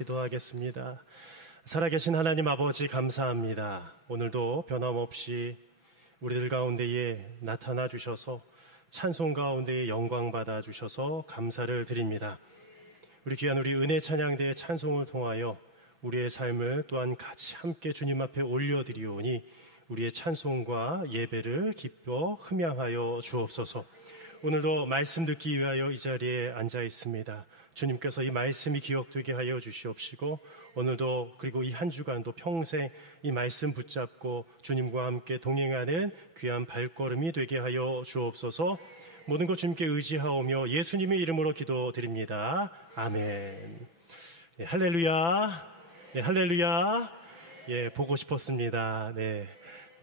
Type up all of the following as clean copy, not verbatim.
기도하겠습니다. 살아계신 하나님 아버지 감사합니다. 오늘도 변함없이 우리들 가운데에 나타나 주셔서 찬송 가운데에 영광 받아 주셔서 감사를 드립니다. 우리 귀한 우리 은혜 찬양대의 찬송을 통하여 우리의 삶을 또한 같이 함께 주님 앞에 올려드리오니 우리의 찬송과 예배를 기뻐 흠양하여 주옵소서. 오늘도 말씀 듣기 위하여 이 자리에 앉아 있습니다. 주님께서 이 말씀이 기억되게 하여 주시옵시고 오늘도 그리고 이 한 주간도 평생 이 말씀 붙잡고 주님과 함께 동행하는 귀한 발걸음이 되게 하여 주옵소서. 모든 것 주님께 의지하오며 예수님의 이름으로 기도드립니다. 아멘. 네, 할렐루야. 네, 할렐루야. 예, 보고 싶었습니다. 네.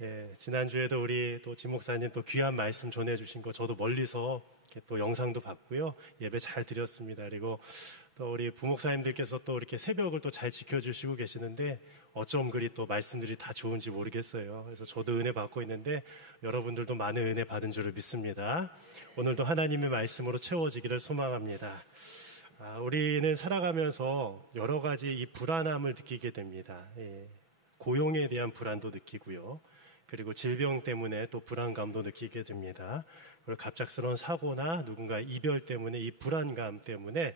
예, 지난주에도 우리 또 진 목사님 또 귀한 말씀 전해주신 거 저도 멀리서 이렇게 또 영상도 봤고요. 예배 잘 드렸습니다. 그리고 또 우리 부목사님들께서 또 이렇게 새벽을 또 잘 지켜주시고 계시는데 어쩜 그리 또 말씀들이 다 좋은지 모르겠어요. 그래서 저도 은혜 받고 있는데 여러분들도 많은 은혜 받은 줄을 믿습니다. 오늘도 하나님의 말씀으로 채워지기를 소망합니다. 우리는 살아가면서 여러 가지 이 불안함을 느끼게 됩니다. 예, 고용에 대한 불안도 느끼고요. 그리고 질병 때문에 또 불안감도 느끼게 됩니다. 그리고 갑작스러운 사고나 누군가 이별 때문에 이 불안감 때문에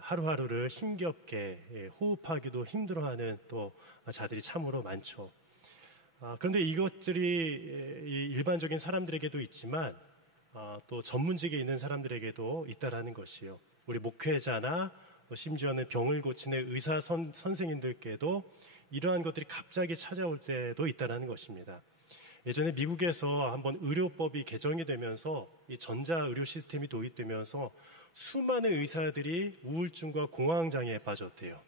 하루하루를 힘겹게 호흡하기도 힘들어하는 또 자들이 참으로 많죠. 그런데 이것들이 일반적인 사람들에게도 있지만 또 전문직에 있는 사람들에게도 있다라는 것이요. 우리 목회자나 심지어는 병을 고치는 의사 선생님들께도 이러한 것들이 갑자기 찾아올 때도 있다는 것입니다. 예전에 미국에서 한번 의료법이 개정이 되면서 이 전자의료 시스템이 도입되면서 수많은 의사들이 우울증과 공황장애에 빠졌대요.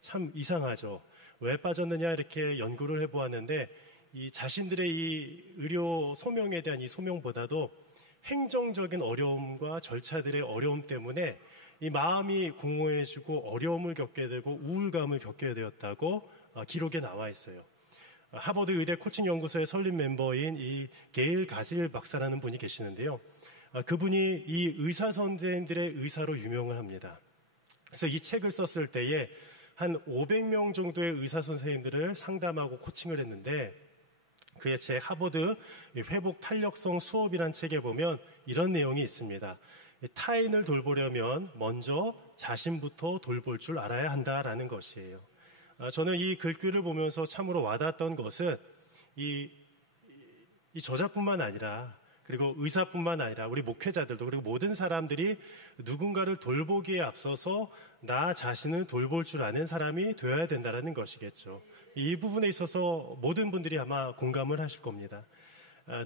참 이상하죠. 왜 빠졌느냐 이렇게 연구를 해보았는데 이 자신들의 이 의료 소명에 대한 이 소명보다도 행정적인 어려움과 절차들의 어려움 때문에 이 마음이 공허해지고 어려움을 겪게 되고 우울감을 겪게 되었다고 기록에 나와 있어요. 하버드 의대 코칭 연구소의 설립 멤버인 이 게일 가질 박사라는 분이 계시는데요. 그분이 이 의사 선생님들의 의사로 유명을 합니다. 그래서 이 책을 썼을 때에 한 500명 정도의 의사 선생님들을 상담하고 코칭을 했는데 그의 책 하버드 회복 탄력성 수업이라는 책에 보면 이런 내용이 있습니다. 타인을 돌보려면 먼저 자신부터 돌볼 줄 알아야 한다라는 것이에요. 저는 이 글귀를 보면서 참으로 와닿았던 것은 이 저자뿐만 아니라 그리고 의사뿐만 아니라 우리 목회자들도 그리고 모든 사람들이 누군가를 돌보기에 앞서서 나 자신을 돌볼 줄 아는 사람이 되어야 된다는 것이겠죠. 이 부분에 있어서 모든 분들이 아마 공감을 하실 겁니다.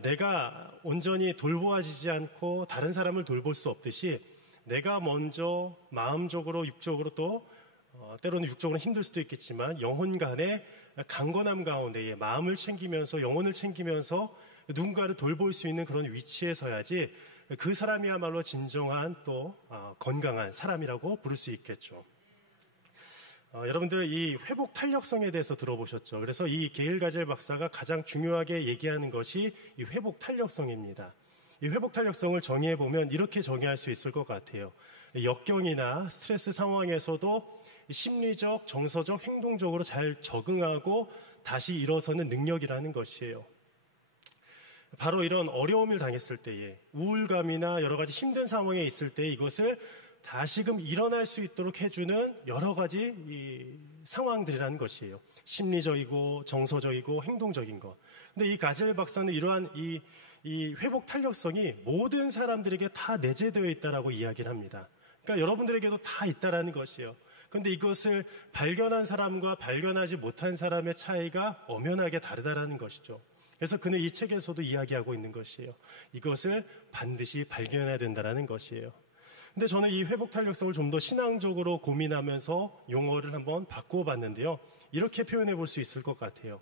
내가 온전히 돌보아지지 않고 다른 사람을 돌볼 수 없듯이 내가 먼저 마음적으로 육적으로 또 때로는 육적으로 힘들 수도 있겠지만 영혼 간의 강건함 가운데에 마음을 챙기면서 영혼을 챙기면서 누군가를 돌볼 수 있는 그런 위치에 서야지 그 사람이야말로 진정한 또 건강한 사람이라고 부를 수 있겠죠. 여러분들 이 회복 탄력성에 대해서 들어보셨죠? 그래서 이 게일 가젤 박사가 가장 중요하게 얘기하는 것이 이 회복 탄력성입니다. 이 회복 탄력성을 정의해 보면 이렇게 정의할 수 있을 것 같아요. 역경이나 스트레스 상황에서도 심리적, 정서적, 행동적으로 잘 적응하고 다시 일어서는 능력이라는 것이에요. 바로 이런 어려움을 당했을 때에 우울감이나 여러 가지 힘든 상황에 있을 때 이것을 다시금 일어날 수 있도록 해주는 여러 가지 이 상황들이라는 것이에요. 심리적이고 정서적이고 행동적인 것. 근데 이 가젤 박사는 이러한 이 회복 탄력성이 모든 사람들에게 다 내재되어 있다라고 이야기를 합니다. 그러니까 여러분들에게도 다 있다라는 것이에요. 그런데 이것을 발견한 사람과 발견하지 못한 사람의 차이가 엄연하게 다르다라는 것이죠. 그래서 그는 이 책에서도 이야기하고 있는 것이에요. 이것을 반드시 발견해야 된다라는 것이에요. 근데 저는 이 회복 탄력성을 좀 더 신앙적으로 고민하면서 용어를 한번 바꾸어 봤는데요. 이렇게 표현해 볼 수 있을 것 같아요.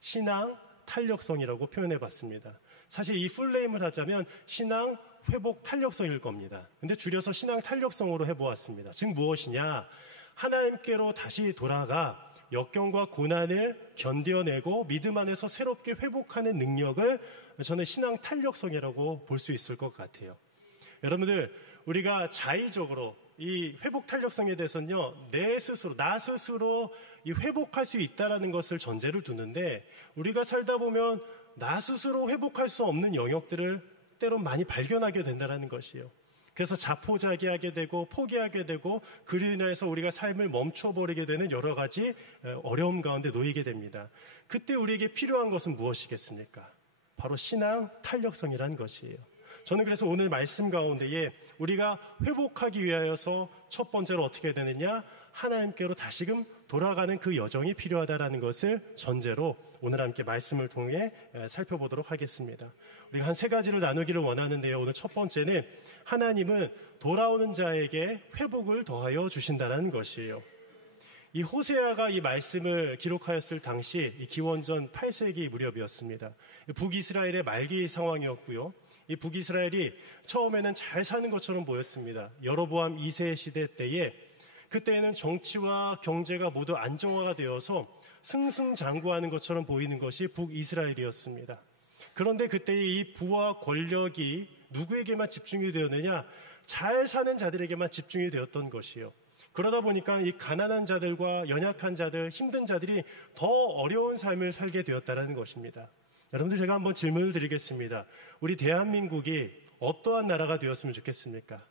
신앙 탄력성이라고 표현해 봤습니다. 사실 이 풀네임을 하자면 신앙 회복 탄력성일 겁니다. 근데 줄여서 신앙 탄력성으로 해보았습니다. 즉 무엇이냐? 하나님께로 다시 돌아가 역경과 고난을 견뎌내고 믿음 안에서 새롭게 회복하는 능력을 저는 신앙 탄력성이라고 볼 수 있을 것 같아요. 여러분들, 우리가 자의적으로 이 회복 탄력성에 대해서는요, 나 스스로 이 회복할 수 있다라는 것을 전제를 두는데, 우리가 살다 보면 나 스스로 회복할 수 없는 영역들을 때론 많이 발견하게 된다는 것이에요. 그래서 자포자기하게 되고 포기하게 되고, 그로 인해서 우리가 삶을 멈춰버리게 되는 여러 가지 어려움 가운데 놓이게 됩니다. 그때 우리에게 필요한 것은 무엇이겠습니까? 바로 신앙 탄력성이라는 것이에요. 저는 그래서 오늘 말씀 가운데에 우리가 회복하기 위하여서 첫 번째로 어떻게 되느냐, 하나님께로 다시금 돌아가는 그 여정이 필요하다는 것을 전제로 오늘 함께 말씀을 통해 살펴보도록 하겠습니다. 우리가 한 3가지를 나누기를 원하는데요. 오늘 첫 번째는 하나님은 돌아오는 자에게 회복을 더하여 주신다는 것이에요. 이 호세아가 이 말씀을 기록하였을 당시 이 기원전 8세기 무렵이었습니다. 북이스라엘의 말기 상황이었고요. 이 북이스라엘이 처음에는 잘 사는 것처럼 보였습니다. 여로보암 2세 시대 때에, 그때에는 정치와 경제가 모두 안정화가 되어서 승승장구하는 것처럼 보이는 것이 북이스라엘이었습니다. 그런데 그때의 이 부와 권력이 누구에게만 집중이 되었느냐? 잘 사는 자들에게만 집중이 되었던 것이에요. 그러다 보니까 이 가난한 자들과 연약한 자들, 힘든 자들이 더 어려운 삶을 살게 되었다는 것입니다. 여러분들, 제가 한번 질문을 드리겠습니다. 우리 대한민국이 어떠한 나라가 되었으면 좋겠습니까?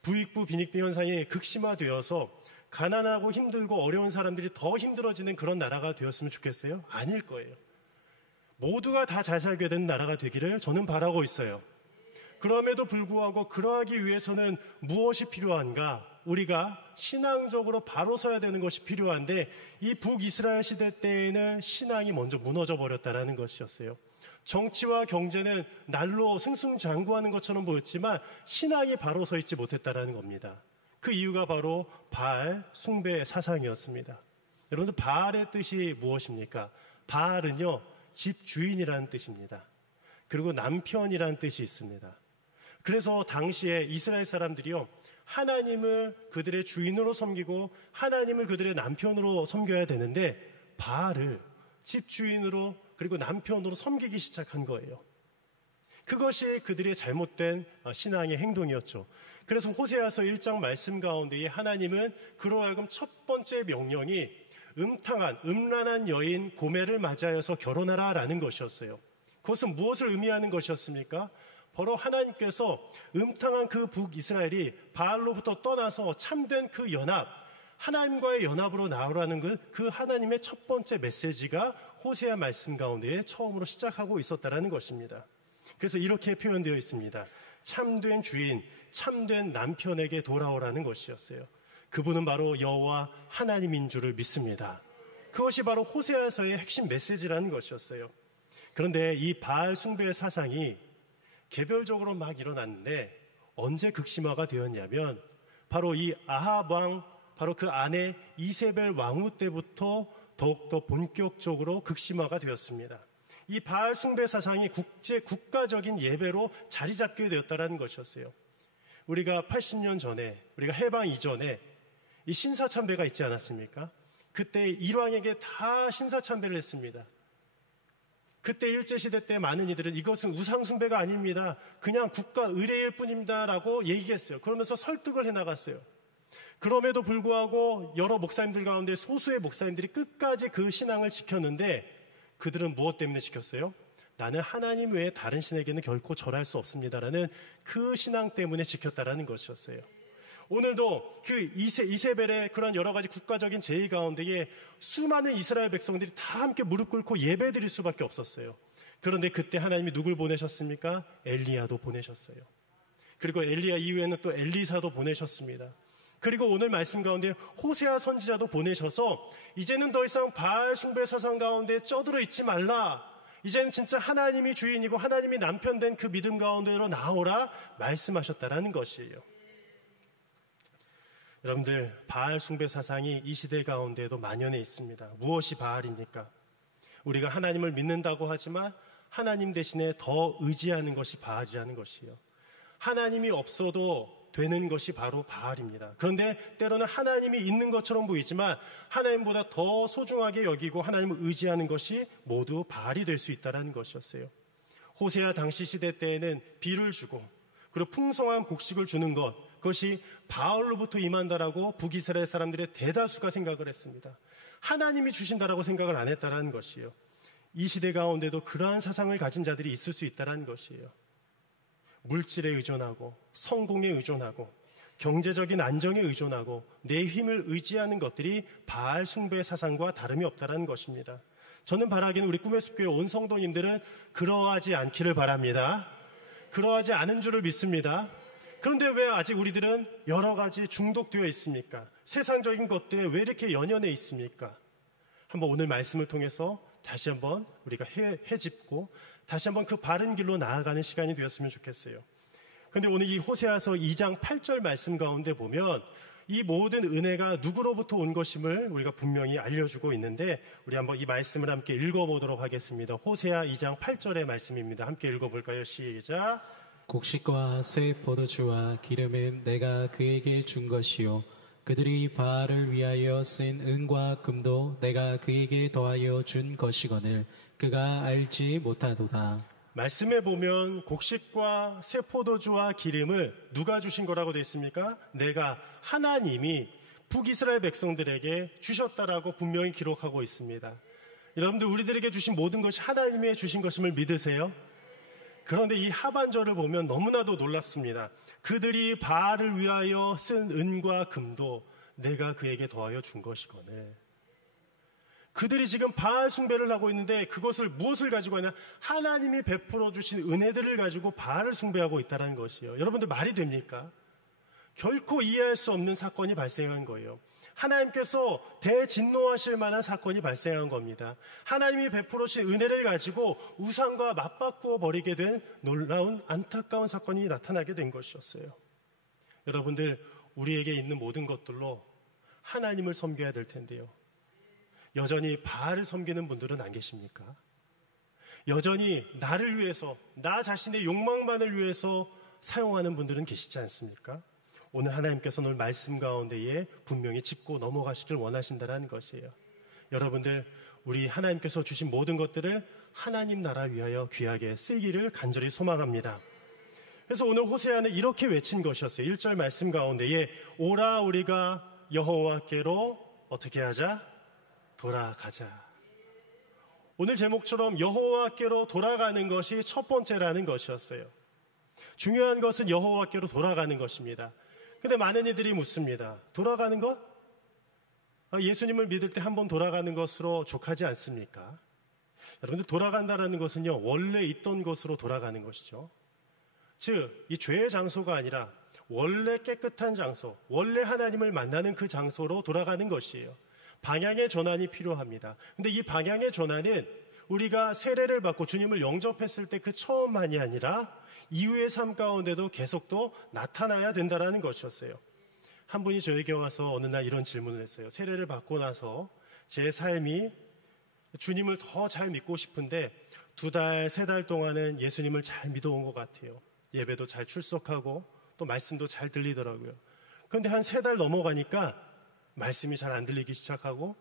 부익부 빈익빈 현상이 극심화되어서 가난하고 힘들고 어려운 사람들이 더 힘들어지는 그런 나라가 되었으면 좋겠어요? 아닐 거예요. 모두가 다 잘 살게 되는 나라가 되기를 저는 바라고 있어요. 그럼에도 불구하고 그러하기 위해서는 무엇이 필요한가? 우리가 신앙적으로 바로 서야 되는 것이 필요한데, 이 북이스라엘 시대 때에는 신앙이 먼저 무너져 버렸다는 것이었어요. 정치와 경제는 날로 승승장구하는 것처럼 보였지만 신앙이 바로 서 있지 못했다는 겁니다. 그 이유가 바로 바알 숭배 사상이었습니다. 여러분들, 바알의 뜻이 무엇입니까? 바알은요, 집주인이라는 뜻입니다. 그리고 남편이라는 뜻이 있습니다. 그래서 당시에 이스라엘 사람들이요, 하나님을 그들의 주인으로 섬기고 하나님을 그들의 남편으로 섬겨야 되는데, 바알을 집주인으로 그리고 남편으로 섬기기 시작한 거예요. 그것이 그들의 잘못된 신앙의 행동이었죠. 그래서 호세아서 1장 말씀 가운데에 하나님은 그로 하여금 첫 번째 명령이 음란한 여인 고멜을 맞이하여서 결혼하라 라는 것이었어요. 그것은 무엇을 의미하는 것이었습니까? 바로 하나님께서 음탕한 그 북이스라엘이 바알로부터 떠나서 참된 그 연합, 하나님과의 연합으로 나오라는 그 하나님의 첫 번째 메시지가 호세아 말씀 가운데 처음으로 시작하고 있었다는 것입니다. 그래서 이렇게 표현되어 있습니다. 참된 주인, 참된 남편에게 돌아오라는 것이었어요. 그분은 바로 여호와 하나님인 줄을 믿습니다. 그것이 바로 호세아서의 핵심 메시지라는 것이었어요. 그런데 이 바알 숭배의 사상이 개별적으로 막 일어났는데 언제 극심화가 되었냐면, 바로 이 아합 왕, 바로 그 아내 이세벨 왕후 때부터 더욱더 본격적으로 극심화가 되었습니다. 이 바알 숭배 사상이 국가적인 예배로 자리 잡게 되었다는 것이었어요. 우리가 80년 전에, 우리가 해방 이전에 이 신사참배가 있지 않았습니까? 그때 일왕에게 다 신사참배를 했습니다. 그때 일제시대 때 많은 이들은 이것은 우상숭배가 아닙니다, 그냥 국가 의례일 뿐입니다 라고 얘기했어요. 그러면서 설득을 해나갔어요. 그럼에도 불구하고 여러 목사님들 가운데 소수의 목사님들이 끝까지 그 신앙을 지켰는데, 그들은 무엇 때문에 지켰어요? 나는 하나님 외에 다른 신에게는 결코 절할 수 없습니다라는 그 신앙 때문에 지켰다라는 것이었어요. 오늘도 그 이세벨의 그런 여러 가지 국가적인 제의 가운데에 수많은 이스라엘 백성들이 다 함께 무릎 꿇고 예배 드릴 수밖에 없었어요. 그런데 그때 하나님이 누굴 보내셨습니까? 엘리야도 보내셨어요. 그리고 엘리야 이후에는 또 엘리사도 보내셨습니다. 그리고 오늘 말씀 가운데 호세아 선지자도 보내셔서 이제는 더 이상 바알 숭배 사상 가운데 쩌들어 있지 말라, 이제는 진짜 하나님이 주인이고 하나님이 남편 된 그 믿음 가운데로 나오라 말씀하셨다라는 것이에요. 여러분들, 바알 숭배 사상이 이 시대 가운데에도 만연해 있습니다. 무엇이 바알입니까? 우리가 하나님을 믿는다고 하지만 하나님 대신에 더 의지하는 것이 바알이라는 것이에요. 하나님이 없어도 되는 것이 바로 바알입니다. 그런데 때로는 하나님이 있는 것처럼 보이지만 하나님보다 더 소중하게 여기고 하나님을 의지하는 것이 모두 바알이 될 수 있다는 것이었어요. 호세아 당시 시대 때에는 비를 주고 그리고 풍성한 곡식을 주는 것, 그것이 바알로부터 임한다라고 북이스라엘 사람들의 대다수가 생각을 했습니다. 하나님이 주신다라고 생각을 안 했다라는 것이에요. 이 시대 가운데도 그러한 사상을 가진 자들이 있을 수 있다라는 것이에요. 물질에 의존하고 성공에 의존하고 경제적인 안정에 의존하고 내 힘을 의지하는 것들이 바알 숭배 사상과 다름이 없다라는 것입니다. 저는 바라기는 우리 꿈의 숲교회 온 성도님들은 그러하지 않기를 바랍니다. 그러하지 않은 줄을 믿습니다. 그런데 왜 아직 우리들은 여러 가지 중독되어 있습니까? 세상적인 것들에 왜 이렇게 연연해 있습니까? 한번 오늘 말씀을 통해서 다시 한번 우리가 헤집고 다시 한번 그 바른 길로 나아가는 시간이 되었으면 좋겠어요. 그런데 오늘 이 호세아서 2장 8절 말씀 가운데 보면 이 모든 은혜가 누구로부터 온 것임을 우리가 분명히 알려주고 있는데 우리 한번 이 말씀을 함께 읽어보도록 하겠습니다. 호세아 2장 8절의 말씀입니다. 함께 읽어볼까요? 시작. 곡식과 새 포도주와 기름은 내가 그에게 준 것이요 그들이 바알을 위하여 쓴 은과 금도 내가 그에게 더하여 준 것이거늘 그가 알지 못하도다. 말씀에 보면 곡식과 새 포도주와 기름을 누가 주신 거라고 되어 있습니까? 내가 하나님이 북이스라엘 백성들에게 주셨다라고 분명히 기록하고 있습니다. 여러분들 우리들에게 주신 모든 것이 하나님이 주신 것임을 믿으세요? 그런데 이 하반절을 보면 너무나도 놀랍습니다. 그들이 바알을 위하여 쓴 은과 금도 내가 그에게 더하여 준 것이거늘. 그들이 지금 바알 숭배를 하고 있는데 그것을 무엇을 가지고 하냐? 하나님이 베풀어 주신 은혜들을 가지고 바알을 숭배하고 있다는 것이에요. 여러분들 말이 됩니까? 결코 이해할 수 없는 사건이 발생한 거예요. 하나님께서 대진노하실 만한 사건이 발생한 겁니다. 하나님이 베풀어 주신 은혜를 가지고 우상과 맞바꾸어 버리게 된 놀라운 안타까운 사건이 나타나게 된 것이었어요. 여러분들 우리에게 있는 모든 것들로 하나님을 섬겨야 될 텐데요. 여전히 바알을 섬기는 분들은 안 계십니까? 여전히 나를 위해서, 나 자신의 욕망만을 위해서 사용하는 분들은 계시지 않습니까? 오늘 하나님께서 오늘 말씀 가운데에 분명히 짚고 넘어가시길 원하신다는 것이에요. 여러분들 우리 하나님께서 주신 모든 것들을 하나님 나라 위하여 귀하게 쓰기를 간절히 소망합니다. 그래서 오늘 호세아는 이렇게 외친 것이었어요. 1절 말씀 가운데에 오라 우리가 여호와께로 어떻게 하자? 돌아가자. 오늘 제목처럼 여호와께로 돌아가는 것이 첫 번째라는 것이었어요. 중요한 것은 여호와께로 돌아가는 것입니다. 근데 많은 이들이 묻습니다. 돌아가는 것? 예수님을 믿을 때 한번 돌아가는 것으로 족하지 않습니까? 여러분들 돌아간다는 것은요, 원래 있던 곳으로 돌아가는 것이죠. 즉, 이 죄의 장소가 아니라 원래 깨끗한 장소, 원래 하나님을 만나는 그 장소로 돌아가는 것이에요. 방향의 전환이 필요합니다. 근데 이 방향의 전환은 우리가 세례를 받고 주님을 영접했을 때 그 처음만이 아니라 이후의 삶 가운데도 계속 또 나타나야 된다는 것이었어요. 한 분이 저에게 와서 어느 날 이런 질문을 했어요. 세례를 받고 나서 제 삶이 주님을 더 잘 믿고 싶은데 2달, 3달 동안은 예수님을 잘 믿어온 것 같아요. 예배도 잘 출석하고 또 말씀도 잘 들리더라고요. 그런데 한 3달 넘어가니까 말씀이 잘 안 들리기 시작하고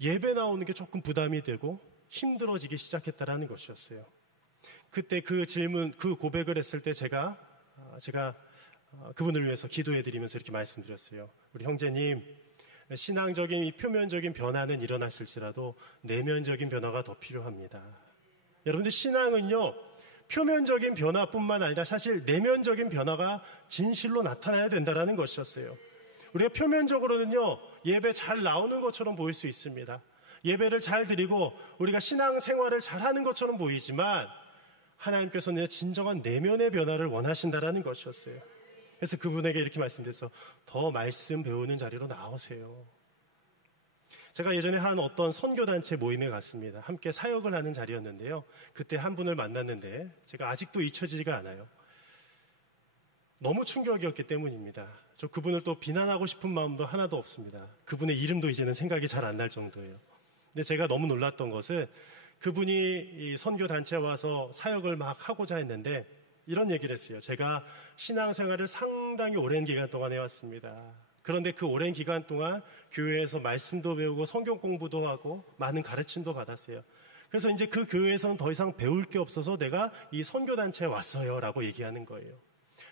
예배 나오는 게 조금 부담이 되고 힘들어지기 시작했다라는 것이었어요. 그때 그 질문, 그 고백을 했을 때 제가 그분을 위해서 기도해드리면서 이렇게 말씀드렸어요. 우리 형제님, 신앙적인 이 표면적인 변화는 일어났을지라도 내면적인 변화가 더 필요합니다. 여러분들 신앙은요, 표면적인 변화뿐만 아니라 사실 내면적인 변화가 진실로 나타나야 된다는 것이었어요. 우리가 표면적으로는요, 예배 잘 나오는 것처럼 보일 수 있습니다. 예배를 잘 드리고 우리가 신앙생활을 잘하는 것처럼 보이지만 하나님께서는 진정한 내면의 변화를 원하신다는 것이었어요. 그래서 그분에게 이렇게 말씀드렸어요. 더 말씀 배우는 자리로 나오세요. 제가 예전에 한 어떤 선교단체 모임에 갔습니다. 함께 사역을 하는 자리였는데요. 그때 한 분을 만났는데 제가 아직도 잊혀지지가 않아요. 너무 충격이었기 때문입니다. 저 그분을 또 비난하고 싶은 마음도 하나도 없습니다. 그분의 이름도 이제는 생각이 잘 안 날 정도예요. 근데 제가 너무 놀랐던 것은 그분이 이 선교단체에 와서 사역을 막 하고자 했는데 이런 얘기를 했어요. 제가 신앙생활을 상당히 오랜 기간 동안 해왔습니다. 그런데 그 오랜 기간 동안 교회에서 말씀도 배우고 성경 공부도 하고 많은 가르침도 받았어요. 그래서 이제 그 교회에서는 더 이상 배울 게 없어서 내가 이 선교단체에 왔어요 라고 얘기하는 거예요.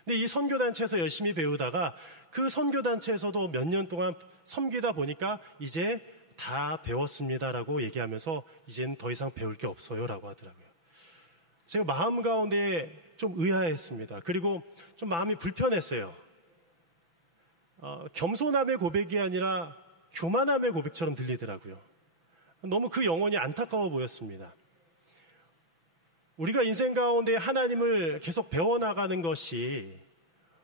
근데 근데 이 선교단체에서 열심히 배우다가 그 선교단체에서도 몇 년 동안 섬기다 보니까 이제 다 배웠습니다라고 얘기하면서 이제는 더 이상 배울 게 없어요라고 하더라고요. 제가 마음 가운데 좀 의아했습니다. 그리고 좀 마음이 불편했어요. 겸손함의 고백이 아니라 교만함의 고백처럼 들리더라고요. 너무 그 영혼이 안타까워 보였습니다. 우리가 인생 가운데 하나님을 계속 배워나가는 것이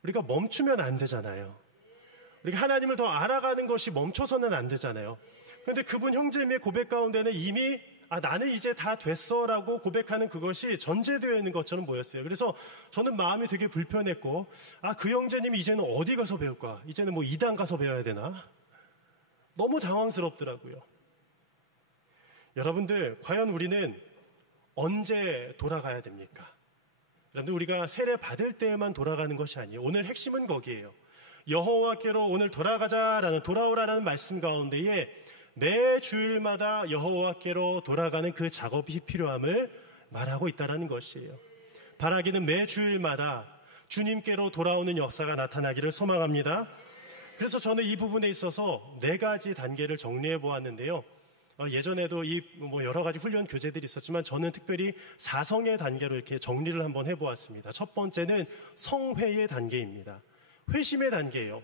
우리가 멈추면 안 되잖아요. 우리가 하나님을 더 알아가는 것이 멈춰서는 안 되잖아요. 그런데 그분 형제님의 고백 가운데는 이미 나는 이제 다 됐어라고 고백하는 그것이 전제되어 있는 것처럼 보였어요. 그래서 저는 마음이 되게 불편했고 그 형제님이 이제는 어디 가서 배울까? 이제는 뭐 이단 가서 배워야 되나? 너무 당황스럽더라고요. 여러분들, 과연 우리는 언제 돌아가야 됩니까? 여러분들, 우리가 세례 받을 때에만 돌아가는 것이 아니에요. 오늘 핵심은 거기에요. 여호와께로 오늘 돌아오라는 말씀 가운데에 매 주일마다 여호와께로 돌아가는 그 작업이 필요함을 말하고 있다는 것이에요. 바라기는 매 주일마다 주님께로 돌아오는 역사가 나타나기를 소망합니다. 그래서 저는 이 부분에 있어서 4가지 단계를 정리해 보았는데요. 예전에도 여러 가지 훈련 교재들이 있었지만 저는 특별히 4성의 단계로 이렇게 정리를 한번 해보았습니다. 첫 번째는 성회의 단계입니다. 회심의 단계예요.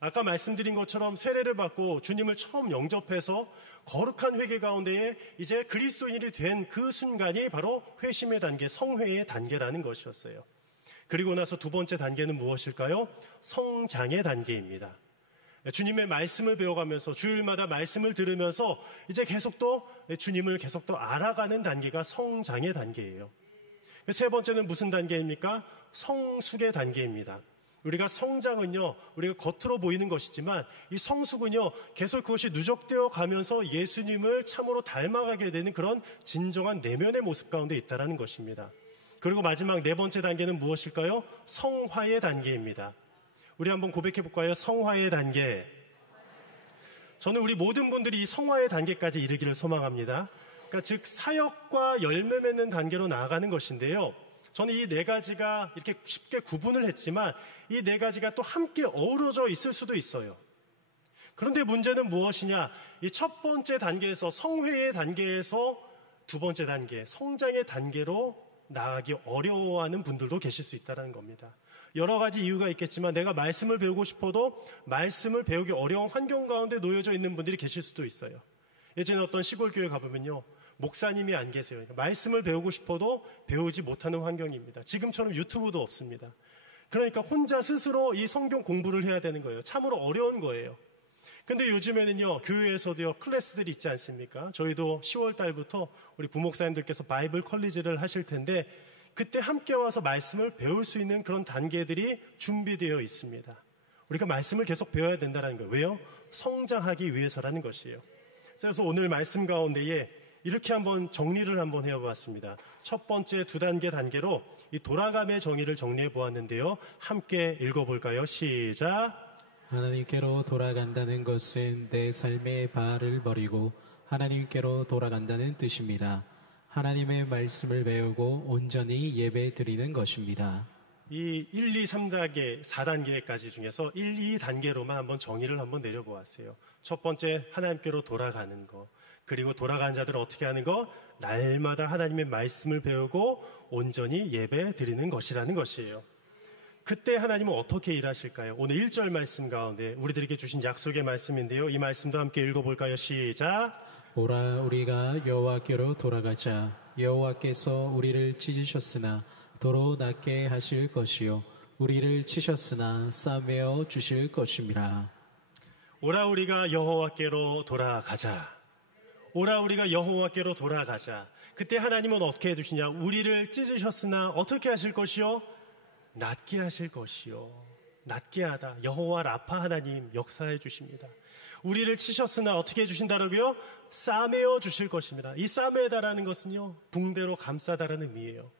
아까 말씀드린 것처럼 세례를 받고 주님을 처음 영접해서 거룩한 회개 가운데에 이제 그리스도인이 된 그 순간이 바로 회심의 단계, 성회의 단계라는 것이었어요. 그리고 나서 2번째 단계는 무엇일까요? 성장의 단계입니다. 주님의 말씀을 배워가면서 주일마다 말씀을 들으면서 이제 계속 또 주님을 계속 더 알아가는 단계가 성장의 단계예요. 3번째는 무슨 단계입니까? 성숙의 단계입니다. 우리가 성장은요, 우리가 겉으로 보이는 것이지만 이 성숙은요, 계속 그것이 누적되어 가면서 예수님을 참으로 닮아가게 되는 그런 진정한 내면의 모습 가운데 있다는 것입니다. 그리고 마지막 4번째 단계는 무엇일까요? 성화의 단계입니다. 우리 한번 고백해 볼까요? 성화의 단계. 저는 우리 모든 분들이 이 성화의 단계까지 이르기를 소망합니다. 그러니까 즉 사역과 열매 맺는 단계로 나아가는 것인데요. 저는 이 4가지가 이렇게 쉽게 구분을 했지만 이 4가지가 또 함께 어우러져 있을 수도 있어요. 그런데 문제는 무엇이냐? 이 첫 번째 단계에서 성회의 단계에서 2번째 단계, 성장의 단계로 나아가기 어려워하는 분들도 계실 수 있다는 겁니다. 여러 가지 이유가 있겠지만 내가 말씀을 배우고 싶어도 말씀을 배우기 어려운 환경 가운데 놓여져 있는 분들이 계실 수도 있어요. 예전에 어떤 시골 교회 가보면요, 목사님이 안 계세요. 말씀을 배우고 싶어도 배우지 못하는 환경입니다. 지금처럼 유튜브도 없습니다. 그러니까 혼자 스스로 이 성경 공부를 해야 되는 거예요. 참으로 어려운 거예요. 근데 요즘에는요, 교회에서도요, 클래스들이 있지 않습니까? 저희도 10월 달부터 우리 부목사님들께서 바이블 컬리지를 하실 텐데 그때 함께 와서 말씀을 배울 수 있는 그런 단계들이 준비되어 있습니다. 우리가 말씀을 계속 배워야 된다는 거예요. 왜요? 성장하기 위해서라는 것이에요. 그래서 오늘 말씀 가운데에 이렇게 한번 정리를 한번 해보았습니다. 첫 번째 2단계 단계로 이 돌아감의 정의를 정리해 보았는데요. 함께 읽어볼까요? 시작. 하나님께로 돌아간다는 것은 내 삶의 바알을 버리고 하나님께로 돌아간다는 뜻입니다. 하나님의 말씀을 배우고 온전히 예배 드리는 것입니다. 이 1, 2, 3단계, 4단계까지 중에서 1, 2단계로만 한번 정의를 한번 내려보았어요. 첫 번째, 하나님께로 돌아가는 거. 그리고 돌아간 자들은 어떻게 하는 거? 날마다 하나님의 말씀을 배우고 온전히 예배 드리는 것이라는 것이에요. 그때 하나님은 어떻게 일하실까요? 오늘 1절 말씀 가운데 우리들에게 주신 약속의 말씀인데요. 이 말씀도 함께 읽어볼까요? 시작. 오라 우리가 여호와께로 돌아가자. 여호와께서 우리를 찢으셨으나 도로 낫게 하실 것이요 우리를 치셨으나 싸매어 주실 것임이라. 오라 우리가 여호와께로 돌아가자. 오라 우리가 여호와께로 돌아가자. 그때 하나님은 어떻게 해주시냐? 우리를 찢으셨으나 어떻게 하실 것이요? 낫게 하실 것이요. 낫게 하다. 여호와 라파 하나님 역사해 주십니다. 우리를 치셨으나 어떻게 해주신다라고요? 싸매어 주실 것입니다. 이 싸매다라는 것은요, 붕대로 감싸다라는 의미예요.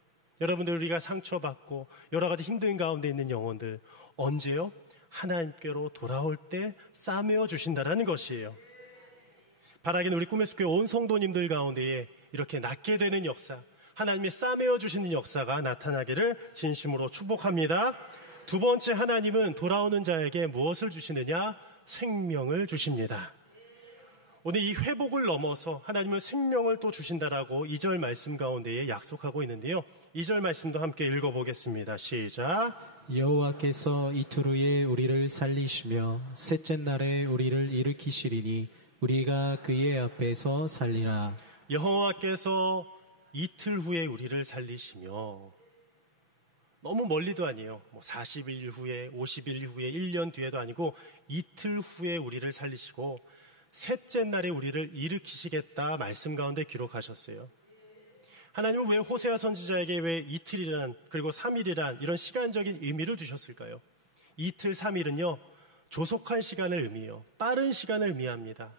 여러분들, 우리가 상처받고 여러 가지 힘든 가운데 있는 영혼들 언제요? 하나님께로 돌아올 때 싸매어 주신다라는 것이에요. 바라기는 우리 꿈의 숲교회 온 성도님들 가운데에 이렇게 낫게 되는 역사, 하나님의 싸매어 주시는 역사가 나타나기를 진심으로 축복합니다. 두 번째, 하나님은 돌아오는 자에게 무엇을 주시느냐? 생명을 주십니다. 오늘 이 회복을 넘어서 하나님은 생명을 또 주신다라고 2절 말씀 가운데에 약속하고 있는데요. 2절 말씀도 함께 읽어보겠습니다. 시작. 여호와께서 이틀 후에 우리를 살리시며 셋째 날에 우리를 일으키시리니 우리가 그의 앞에서 살리라. 여호와께서 이틀 후에 우리를 살리시며, 너무 멀리도 아니에요. 40일 후에, 50일 후에, 1년 뒤에도 아니고 이틀 후에 우리를 살리시고 셋째 날에 우리를 일으키시겠다 말씀 가운데 기록하셨어요. 하나님은 왜 호세아 선지자에게 왜 이틀이란, 그리고 3일이란 이런 시간적인 의미를 두셨을까요? 이틀, 3일은요 조속한 시간을 의미해요. 빠른 시간을 의미합니다.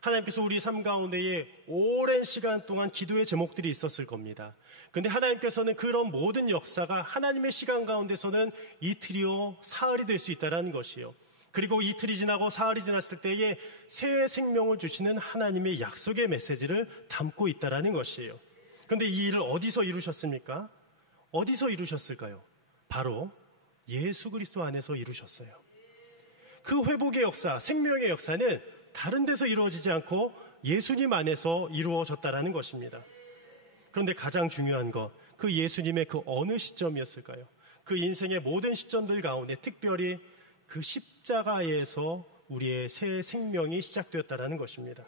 하나님께서 우리 삶 가운데에 오랜 시간 동안 기도의 제목들이 있었을 겁니다. 그런데 하나님께서는 그런 모든 역사가 하나님의 시간 가운데서는 이틀이요 사흘이 될 수 있다는 것이에요. 그리고 이틀이 지나고 사흘이 지났을 때에 새 생명을 주시는 하나님의 약속의 메시지를 담고 있다는 것이에요. 그런데 이 일을 어디서 이루셨습니까? 어디서 이루셨을까요? 바로 예수 그리스도 안에서 이루셨어요. 그 회복의 역사, 생명의 역사는 다른 데서 이루어지지 않고 예수님 안에서 이루어졌다는 것입니다. 그런데 가장 중요한 것, 그 예수님의 그 어느 시점이었을까요? 그 인생의 모든 시점들 가운데 특별히 그 십자가에서 우리의 새 생명이 시작되었다는 것입니다.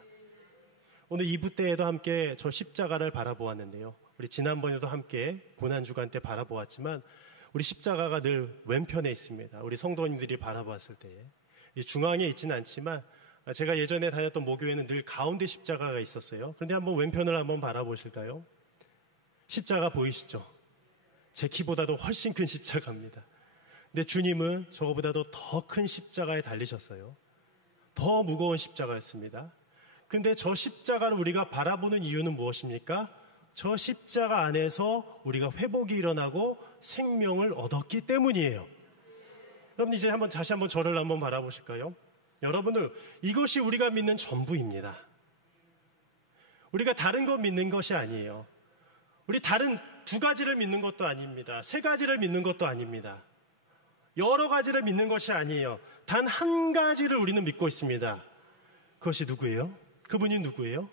오늘 2부 때에도 함께 저 십자가를 바라보았는데요. 우리 지난번에도 함께 고난주간 때 바라보았지만 우리 십자가가 늘 왼편에 있습니다. 우리 성도님들이 바라보았을 때에 중앙에 있지는 않지만 제가 예전에 다녔던 모교회는 늘 가운데 십자가가 있었어요. 그런데 한번 왼편을 한번 바라보실까요? 십자가 보이시죠? 제 키보다도 훨씬 큰 십자가입니다. 근데 주님은 저거보다도 더 큰 십자가에 달리셨어요. 더 무거운 십자가였습니다. 근데 저 십자가를 우리가 바라보는 이유는 무엇입니까? 저 십자가 안에서 우리가 회복이 일어나고 생명을 얻었기 때문이에요. 여러분 이제 다시 한번 저를 한번 바라보실까요? 여러분들, 이것이 우리가 믿는 전부입니다. 우리가 다른 것 믿는 것이 아니에요. 우리 다른 2가지를 믿는 것도 아닙니다. 3가지를 믿는 것도 아닙니다. 여러 가지를 믿는 것이 아니에요. 단 한 가지를 우리는 믿고 있습니다. 그것이 누구예요? 그분이 누구예요?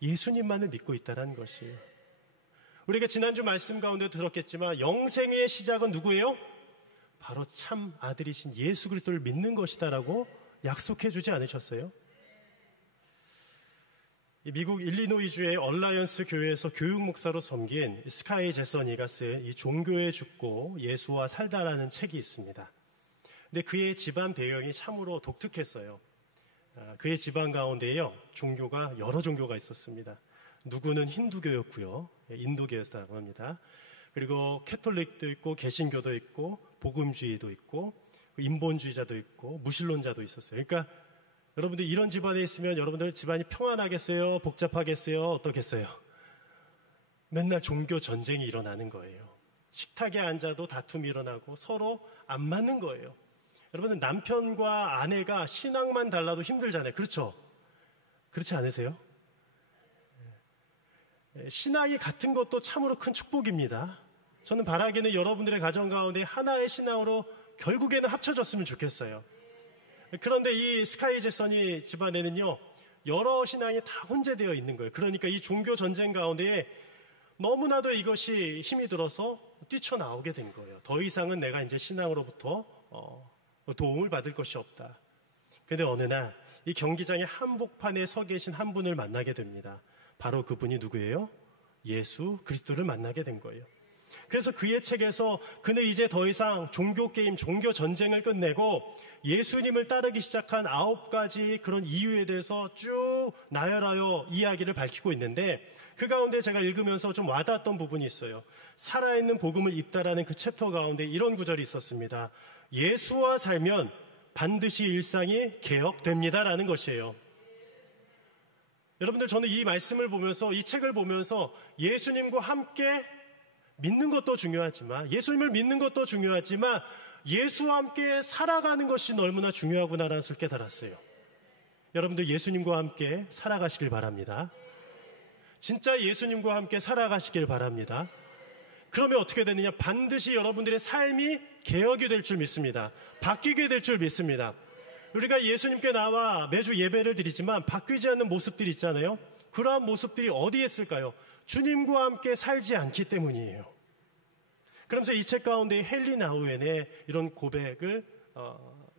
예수님만을 믿고 있다는 것이에요. 우리가 지난주 말씀 가운데 들었겠지만 영생의 시작은 누구예요? 바로 참 아들이신 예수 그리스도를 믿는 것이다라고 약속해 주지 않으셨어요? 미국 일리노이주의 얼라이언스 교회에서 교육 목사로 섬긴 스카이 제서니가 쓴 이 종교에 죽고 예수와 살다라는 책이 있습니다. 근데 그의 집안 배경이 참으로 독특했어요. 그의 집안 가운데요 종교가 여러 종교가 있었습니다. 누구는 힌두교였고요, 인도교였다고 합니다. 그리고 캐톨릭도 있고 개신교도 있고 복음주의도 있고 인본주의자도 있고 무신론자도 있었어요. 그러니까 여러분들 이런 집안에 있으면 여러분들 집안이 평안하겠어요? 복잡하겠어요? 어떻겠어요? 맨날 종교 전쟁이 일어나는 거예요. 식탁에 앉아도 다툼이 일어나고 서로 안 맞는 거예요. 여러분들 남편과 아내가 신앙만 달라도 힘들잖아요. 그렇죠? 그렇지 않으세요? 신앙이 같은 것도 참으로 큰 축복입니다. 저는 바라기는 여러분들의 가정 가운데 하나의 신앙으로 결국에는 합쳐졌으면 좋겠어요. 그런데 이 스카이 제서니 집안에는요 여러 신앙이 다 혼재되어 있는 거예요. 그러니까 이 종교 전쟁 가운데에 너무나도 이것이 힘이 들어서 뛰쳐나오게 된 거예요. 더 이상은 내가 이제 신앙으로부터 도움을 받을 것이 없다. 그런데 어느 날 이 경기장의 한복판에 서 계신 한 분을 만나게 됩니다. 바로 그분이 누구예요? 예수 그리스도를 만나게 된 거예요. 그래서 그의 책에서 그는 이제 더 이상 종교 게임, 종교 전쟁을 끝내고 예수님을 따르기 시작한 9가지 그런 이유에 대해서 쭉 나열하여 이야기를 밝히고 있는데 그 가운데 제가 읽으면서 좀 와닿았던 부분이 있어요. 살아있는 복음을 입다라는 그 챕터 가운데 이런 구절이 있었습니다. 예수와 살면 반드시 일상이 개혁됩니다라는 것이에요. 여러분들, 저는 이 말씀을 보면서, 이 책을 보면서 예수님과 함께 믿는 것도 중요하지만, 예수님을 믿는 것도 중요하지만 예수와 함께 살아가는 것이 너무나 중요하구나라는 것을 깨달았어요. 여러분들 예수님과 함께 살아가시길 바랍니다. 진짜 예수님과 함께 살아가시길 바랍니다. 그러면 어떻게 되느냐? 반드시 여러분들의 삶이 개혁이 될 줄 믿습니다. 바뀌게 될 줄 믿습니다. 우리가 예수님께 나와 매주 예배를 드리지만 바뀌지 않는 모습들이 있잖아요. 그러한 모습들이 어디에 있을까요? 주님과 함께 살지 않기 때문이에요. 그러면서 이 책 가운데 헨리 나우엔의 이런 고백을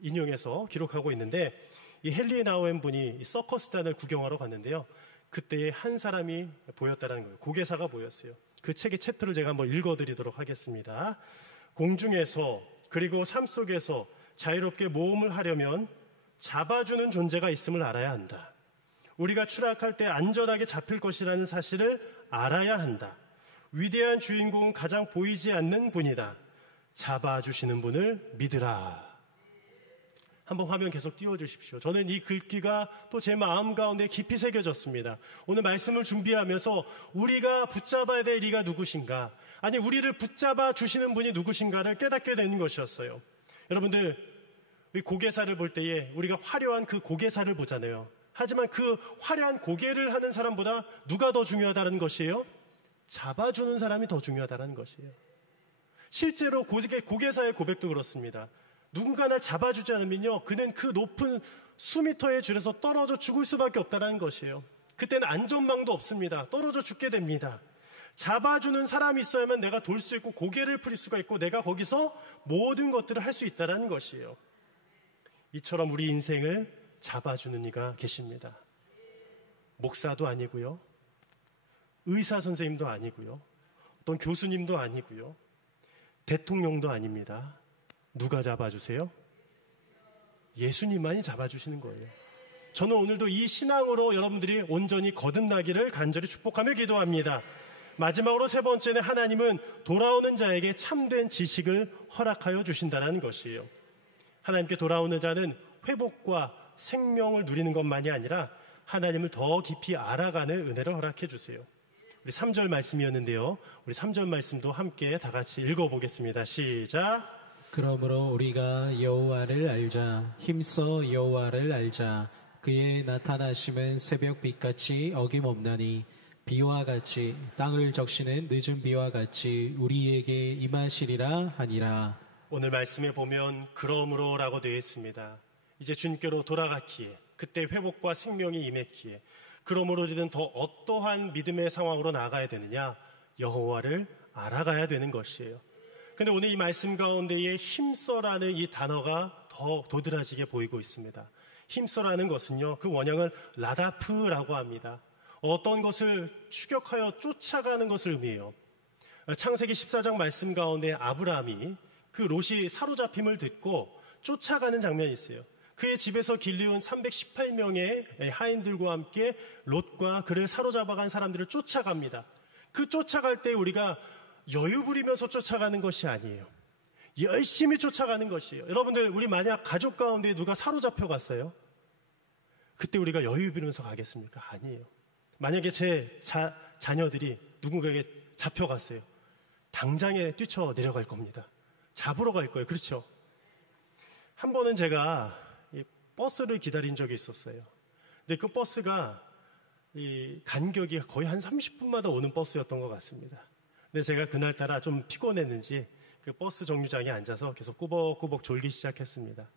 인용해서 기록하고 있는데, 이 헨리 나우엔 분이 서커스단을 구경하러 갔는데요. 그때에 한 사람이 보였다는 거예요. 고개사가 보였어요. 그 책의 챕터를 제가 한번 읽어드리도록 하겠습니다. 공중에서 그리고 삶 속에서 자유롭게 모험을 하려면 잡아주는 존재가 있음을 알아야 한다. 우리가 추락할 때 안전하게 잡힐 것이라는 사실을 알아야 한다. 위대한 주인공은 가장 보이지 않는 분이다. 잡아주시는 분을 믿으라. 한번 화면 계속 띄워주십시오. 저는 이 글귀가 또 제 마음 가운데 깊이 새겨졌습니다. 오늘 말씀을 준비하면서 우리가 붙잡아야 될 이가 누구신가, 아니 우리를 붙잡아 주시는 분이 누구신가를 깨닫게 되는 것이었어요. 여러분들, 이 고개사를 볼 때에 우리가 화려한 그 고개사를 보잖아요. 하지만 그 화려한 고개를 하는 사람보다 누가 더 중요하다는 것이에요? 잡아주는 사람이 더 중요하다는 것이에요. 실제로 고개사의 고백도 그렇습니다. 누군가 날 잡아주지 않으면요, 그는 그 높은 수미터의 줄에서 떨어져 죽을 수밖에 없다는 것이에요. 그때는 안전망도 없습니다. 떨어져 죽게 됩니다. 잡아주는 사람이 있어야만 내가 돌 수 있고 고개를 풀 수가 있고 내가 거기서 모든 것들을 할 수 있다는 것이에요. 이처럼 우리 인생을 잡아주는 이가 계십니다. 목사도 아니고요, 의사 선생님도 아니고요, 어떤 교수님도 아니고요, 대통령도 아닙니다. 누가 잡아주세요? 예수님만이 잡아주시는 거예요. 저는 오늘도 이 신앙으로 여러분들이 온전히 거듭나기를 간절히 축복하며 기도합니다. 마지막으로 세 번째는 하나님은 돌아오는 자에게 참된 지식을 허락하여 주신다는 것이에요. 하나님께 돌아오는 자는 회복과 생명을 누리는 것만이 아니라 하나님을 더 깊이 알아가는 은혜를 허락해 주세요. 우리 3절 말씀이었는데요. 우리 3절 말씀도 함께 다 같이 읽어보겠습니다. 시작. 그러므로 우리가 여호와를 알자. 힘써 여호와를 알자. 그의 나타나심은 새벽빛같이 어김없나니 비와 같이 땅을 적시는 늦은 비와 같이 우리에게 임하시리라 하니라. 오늘 말씀에 보면 그러므로라고 되어 있습니다. 이제 주님께로 돌아갔기에, 그때 회복과 생명이 임했기에, 그러므로 우리는 더 어떠한 믿음의 상황으로 나아가야 되느냐? 여호와를 알아가야 되는 것이에요. 근데 오늘 이 말씀 가운데에 힘써라는 이 단어가 더 도드라지게 보이고 있습니다. 힘써라는 것은요, 그 원형은 라다프라고 합니다. 어떤 것을 추격하여 쫓아가는 것을 의미해요. 창세기 14장 말씀 가운데 아브라함이 그 롯이 사로잡힘을 듣고 쫓아가는 장면이 있어요. 그의 집에서 길리온 318명의 하인들과 함께 롯과 그를 사로잡아간 사람들을 쫓아갑니다. 그 쫓아갈 때 우리가 여유 부리면서 쫓아가는 것이 아니에요. 열심히 쫓아가는 것이에요. 여러분들, 우리 만약 가족 가운데 누가 사로잡혀 갔어요? 그때 우리가 여유 부리면서 가겠습니까? 아니에요. 만약에 제 자녀들이 누군가에게 잡혀갔어요. 당장에 뛰쳐 내려갈 겁니다. 잡으러 갈 거예요. 그렇죠? 한 번은 제가 이 버스를 기다린 적이 있었어요. 근데 그 버스가 이 간격이 거의 한 30분마다 오는 버스였던 것 같습니다. 근데 제가 그날따라 좀 피곤했는지 그 버스 정류장에 앉아서 계속 꾸벅꾸벅 졸기 시작했습니다.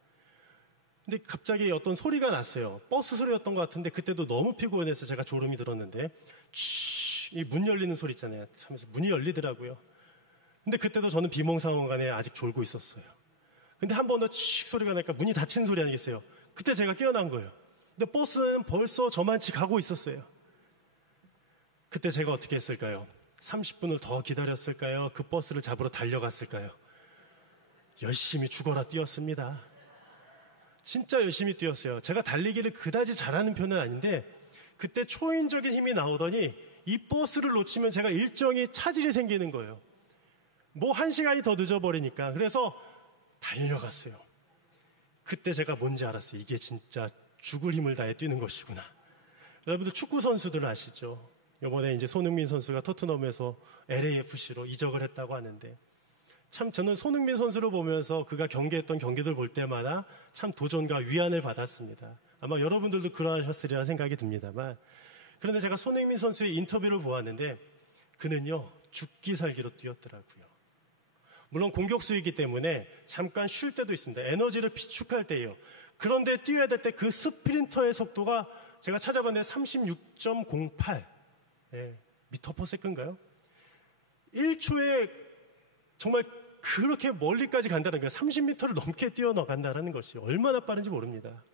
근데 갑자기 어떤 소리가 났어요. 버스 소리였던 것 같은데 그때도 너무 피곤해서 제가 졸음이 들었는데 이 문 열리는 소리 있잖아요. 하면서 문이 열리더라고요. 근데 그때도 저는 비몽사몽간에 아직 졸고 있었어요. 근데 한 번 더 칙 소리가 나니까 문이 닫히는 소리 아니겠어요? 그때 제가 깨어난 거예요. 근데 버스는 벌써 저만치 가고 있었어요. 그때 제가 어떻게 했을까요? 30분을 더 기다렸을까요? 그 버스를 잡으러 달려갔을까요? 열심히 죽어라 뛰었습니다. 진짜 열심히 뛰었어요. 제가 달리기를 그다지 잘하는 편은 아닌데 그때 초인적인 힘이 나오더니 이 버스를 놓치면 제가 일정이 차질이 생기는 거예요. 뭐 1시간이 더 늦어버리니까. 그래서 달려갔어요. 그때 제가 뭔지 알았어요. 이게 진짜 죽을 힘을 다해 뛰는 것이구나. 여러분들 축구 선수들 아시죠? 이번에 이제 손흥민 선수가 토트넘에서 LAFC로 이적을 했다고 하는데 참 저는 손흥민 선수를 보면서 그가 경기했던 경기들 볼 때마다 참 도전과 위안을 받았습니다. 아마 여러분들도 그러하셨으리라 생각이 듭니다만, 그런데 제가 손흥민 선수의 인터뷰를 보았는데 그는요 죽기 살기로 뛰었더라고요. 물론 공격수이기 때문에 잠깐 쉴 때도 있습니다. 에너지를 비축할 때예요. 그런데 뛰어야 될 때 그 스프린터의 속도가 제가 찾아봤는데 36.08 미터 퍼 세컨인가요? 1초에 정말 그렇게 멀리까지 간다는 거예요. 30m를 넘게 뛰어나간다는 것이 얼마나 빠른지 모릅니다.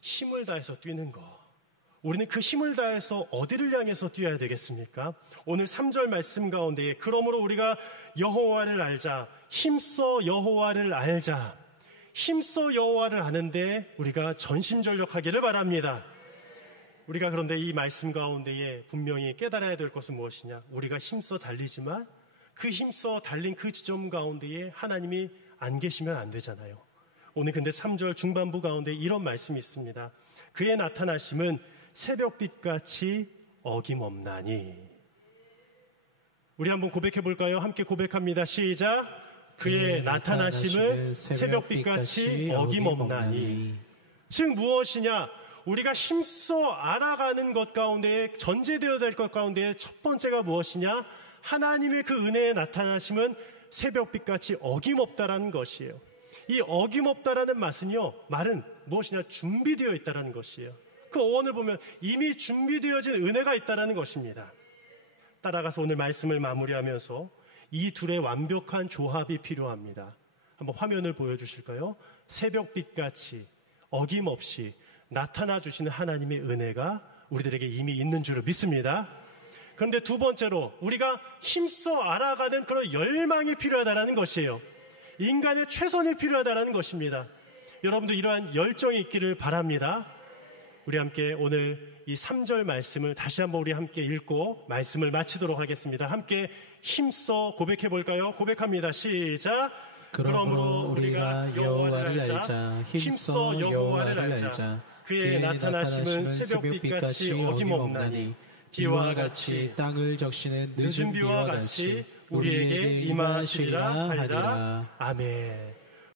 힘을 다해서 뛰는 거. 우리는 그 힘을 다해서 어디를 향해서 뛰어야 되겠습니까? 오늘 3절 말씀 가운데 그러므로 우리가 여호와를 알자, 힘써 여호와를 알자. 힘써 여호와를 아는데 우리가 전심전력하기를 바랍니다. 우리가 그런데 이 말씀 가운데에 분명히 깨달아야 될 것은 무엇이냐? 우리가 힘써 달리지만 그 힘써 달린 그 지점 가운데에 하나님이 안 계시면 안 되잖아요. 오늘 근데 3절 중반부 가운데 이런 말씀이 있습니다. 그의 나타나심은 새벽빛같이 어김없나니. 우리 한번 고백해 볼까요? 함께 고백합니다. 시작. 그의 나타나심은 새벽빛같이 어김없나니. 즉 무엇이냐? 우리가 힘써 알아가는 것 가운데 전제되어야 될 것 가운데 첫 번째가 무엇이냐? 하나님의 그 은혜의 나타나심은 새벽빛같이 어김없다라는 것이에요. 이 어김없다라는 말은 무엇이냐? 준비되어 있다라는 것이에요. 그 어원을 보면 이미 준비되어진 은혜가 있다라는 것입니다. 따라가서 오늘 말씀을 마무리하면서 이 둘의 완벽한 조합이 필요합니다. 한번 화면을 보여주실까요? 새벽빛같이 어김없이 나타나 주시는 하나님의 은혜가 우리들에게 이미 있는 줄을 믿습니다. 그런데 두 번째로 우리가 힘써 알아가는 그런 열망이 필요하다는 것이에요. 인간의 최선이 필요하다는 것입니다. 여러분도 이러한 열정이 있기를 바랍니다. 우리 함께 오늘 이 3절 말씀을 다시 한번 우리 함께 읽고 말씀을 마치도록 하겠습니다. 함께 힘써 고백해 볼까요? 고백합니다. 시작. 그러므로 우리가 여호와를 알자. 힘써 여호와를 알자. 그의 나타나심은 새벽빛같이 어김없나니 비와 같이 땅을 적시는 늦은 비와 같이 우리에게 임하시리라 하리라. 아멘.